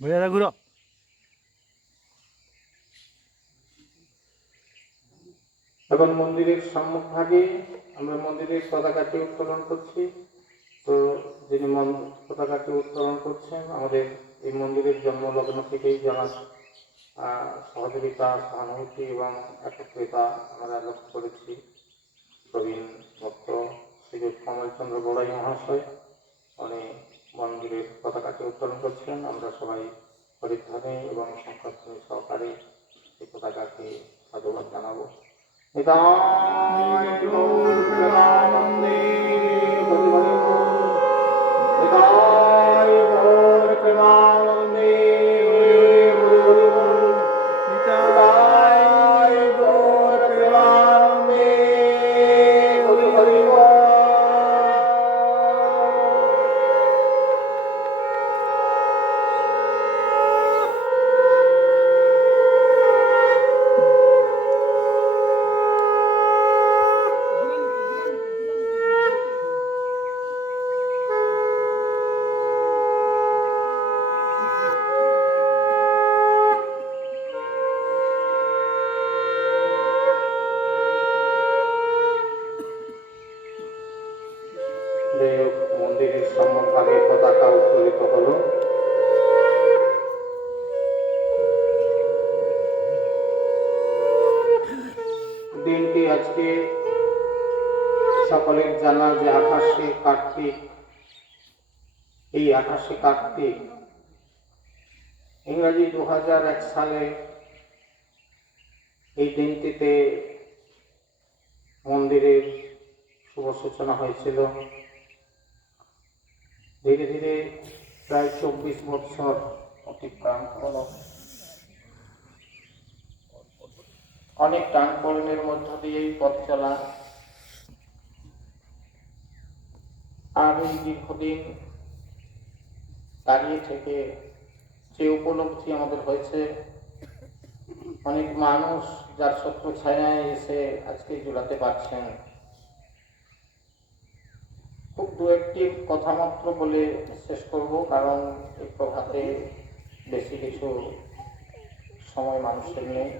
ঘুরে ঘুরো। এখন মন্দিরের সম্মুখভাগে আমরা মন্দিরের পতাকাটি উত্তোলন করছি। তো যিনি পতাকাটি উত্তোলন করছেন, আমাদের এই মন্দিরের জন্ম লগ্ন থেকেই জানা সহযোগিতা, সহানুভূতি এবং একত্রিতা আমরা লক্ষ্য করেছি। প্রবীণ ভক্ত শ্রীযুক্ত কমলচন্দ্র গোড়াই মহাশয়, উনি মন্দিরের পতাকাকে উত্তোলন করছেন আমরা সবাই পরিধানে এবং সংকর্ষণ সহকারে এই পতাকাকে সাধুবাদ জানাব। নিতাই আজকে সকলের জানা যে আকাশে কার্তিক এই আকাশে কার্তিক ইংরাজি দু এক সালে এই দিনটিতে মন্দিরের শুভ সূচনা হয়েছিল। ধীরে ধীরে প্রায় চব্বিশ বছর অতিক্রান্ত হলো। অনেক টানপড়নের মধ্য দিয়েই পথ চলা। আর এই দীর্ঘদিন দাঁড়িয়ে থেকে যে উপলব্ধি আমাদের হয়েছে, অনেক মানুষ যার ছত্র ছায়ায় এসে আজকে জুড়াতে পারছেন। খুব দু একটি কথা মাত্র বলে শেষ করব, কারণ এই প্রভাতে বেশি কিছু সময় মানুষের নেই।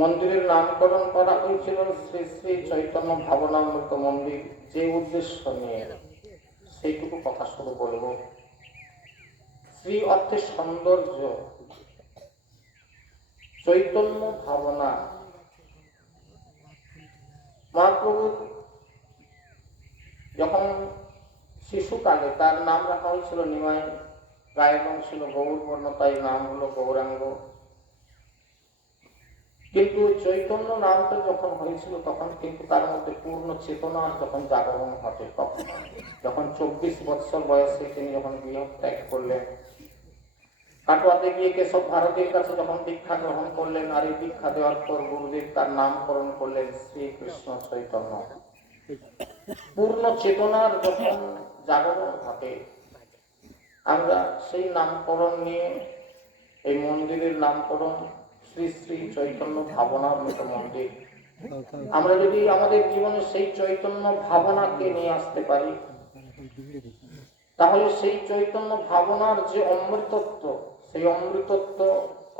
মন্দিরের নামকরণ করা হয়েছিল শ্রী শ্রী চৈতন্য ভাবনামৃত মন্দির যে উদ্দেশ্য নিয়ে। সেইটুকু কথা শুধু বলব। শ্রী অর্থের সৌন্দর্য। চৈতন্য ভাবনা। মহাপ্রভু যখন শিশুকালে তার নাম রাখা হয়েছিল নিমাই, গায়ের ছিল গৌর বর্ণ তাই নাম হলো গৌরাঙ্গ। কিন্তু চৈতন্য নামটা যখন হয়েছিল তখন কিন্তু তার মধ্যে পূর্ণ চেতনার যখন জাগরণ ঘটে তখন। যখন চব্বিশ বৎসর বয়সে তিনি যখন গৃহ ত্যাগ করলেন, কাটোয়াতে গিয়ে কেশব ভারতীর কাছে যখন দীক্ষা গ্রহণ করলেন, আর এই দীক্ষা দেওয়ার পর গুরুদেব তার নামকরণ করলেন শ্রীকৃষ্ণ চৈতন্য। পূর্ণ চেতনার যখন জাগরণ ঘটে, আমরা সেই নামকরণ নিয়ে, এই মন্দিরের নামকরণ শ্রী শ্রী চৈতন্য ভাবনামৃত মন্দির। আমরা যদি আমাদের জীবনে সেই চৈতন্য ভাবনাকে নিয়ে আসতে পারি তাহলে সেই চৈতন্য ভাবনার যে অমৃতত্ব সেই অমৃতত্ব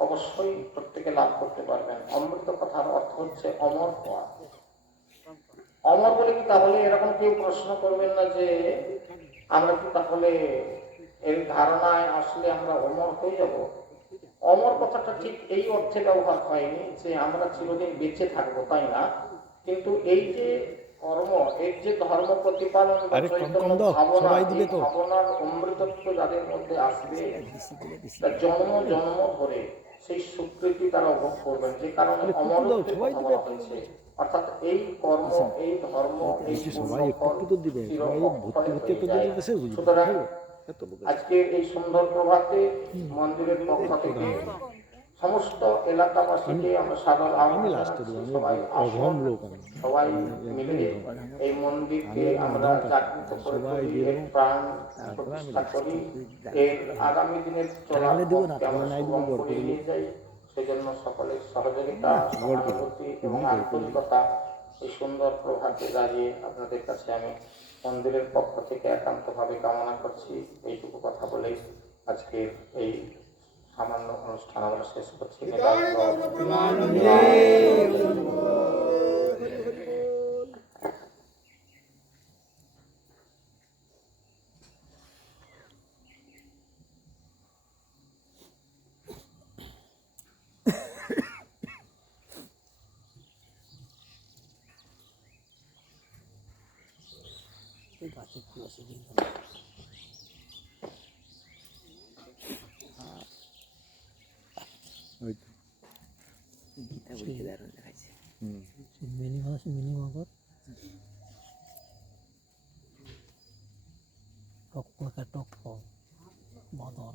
অবশ্যই প্রত্যেকে লাভ করতে পারবেন। অমৃত কথার অর্থ হচ্ছে অমর হওয়া। অমর বলে কি তাহলে এরকম কেউ প্রশ্ন করবেন না যে আমরা কি তাহলে এর ধারণায় আসলে আমরা অমর হয়ে যাব? অমর কথাটা ঠিক এই অর্থে ব্যবহার হয়নি যে আমরা চিরদিন বেঁচে থাকব তাই না? কিন্তু এই যে কর্ম এর যে ধর্ম প্রতিপালন ভাবনা এই ভাবনার অমৃতত্ব যাদের মধ্যে আসবে জন্ম জন্ম ধরে সেই স্বীকৃতি তারা উপভোগ করবেন যে কারণে আরে অমরত্বের কথা বলা হয়েছে। অর্থাৎ এই কর্ম এই ধর্ম এই সুতরাং আজকের এই সুন্দর প্রভাতে মন্দিরের পক্ষ থেকে সমস্ত এলাকাবাসীকে আমরা সাদর আহ্বান সবাই আসুন। সবাই মিলে এই মন্দিরকে আমরা জাগৃত করে তুলি, এর প্রাণ প্রতিষ্ঠা করি। এর আগামী দিনের চলার পথকে আমরা সুগম করে। নিয়ে যাই। সেজন্য সকলের সহযোগিতা সহানুভূতি এবং। আন্তরিকতা এই সুন্দর প্রভাতে দাঁড়িয়ে আপনাদের কাছে আমি মন্দিরের পক্ষ থেকে একান্তভাবে কামনা করছি। এইটুকু কথা বলেই আজকে এই সামান্য অনুষ্ঠান আমরা শেষ করছি। গাছের ফুল আছে গীতা বইতে দারুণ মিনি মাছ মিনি টক ফল বাঁদর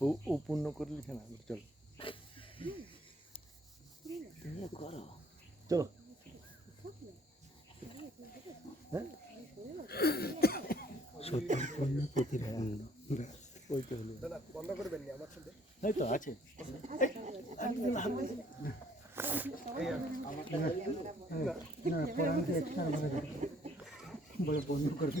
ও ও পূর্ণ করলি কেন চলো। তুমিও করো। চলো। হ্যাঁ? সত্যি পূর্ণ প্রতিভা। ওই তো হলো। বন্ধ করবেন আমার সাথে? এই তো আছে। না বন্ধ করবি